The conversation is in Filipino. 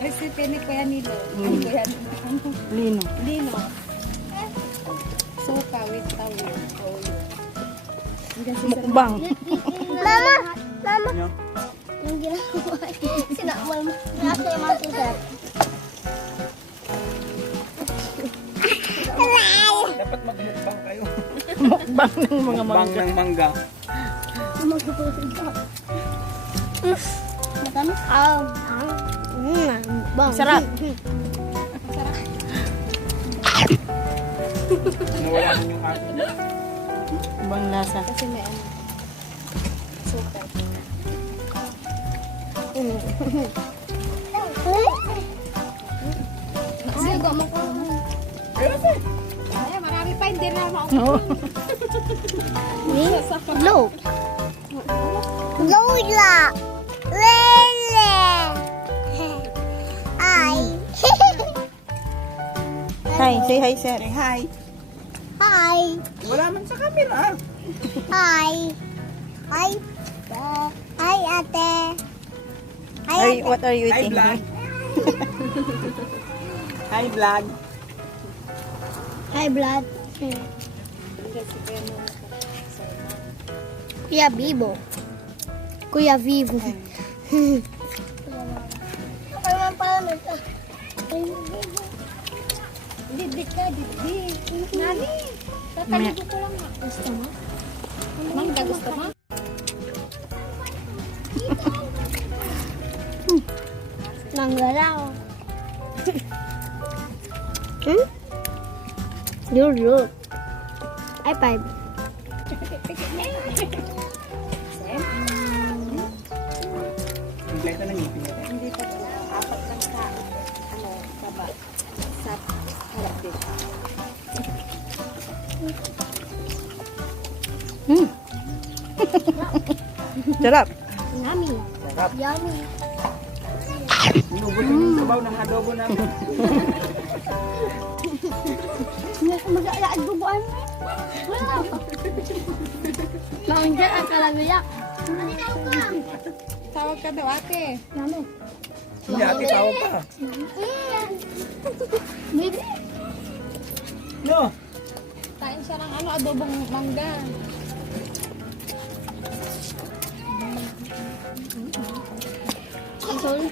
Recipe ni Kuya Nilo. Ay, Kuya Lino. Lino. Suka with tawid. Mukbang. Mama! Mama! Ano? Yung ginagawa. Sinamal mo. Nasa yung mga sisar. Dapat magmukbang kayo. Mukbang ng mga Mukbang mangga. ng mangga. Matamis? Bang. Sarap. Nawala mo yung asin. Ibang lasa. Kasi may ano. Suka. Sige, gama ko. Ay, marami pa hindi na ako. Oo. Low. Lola. Lele. Hi. Hi, say hi, sir. Say hi. Hi. Wala man sa camera. Hi. Hi. Hi, ate. Hi, what are you Hi, eating? vlog. Hi, vlog. Hi, blood. Kuya Bibo. Kuya Vivo. Ano man pala nito? Didi ka, didi. Nani? Tataligo ko lang. Gusto mo? Mangga gusto mo? Manggalaw. Yun. Ay, 5. Kompleto na ngipin natin. Hindi pa po. Apat lang sa baba. Sa harap dito. Sarap. Yummy. Sarap. Yummy. Inubos yung sabaw ng adobo namin. Mag-aalaan bubuan mo. Mangga ang kalagayak. Tawag ka daw ate. Yummy. Hindi, ate, tawag ka. Baby. No. Kain siya ng adobong mangga. Sorry.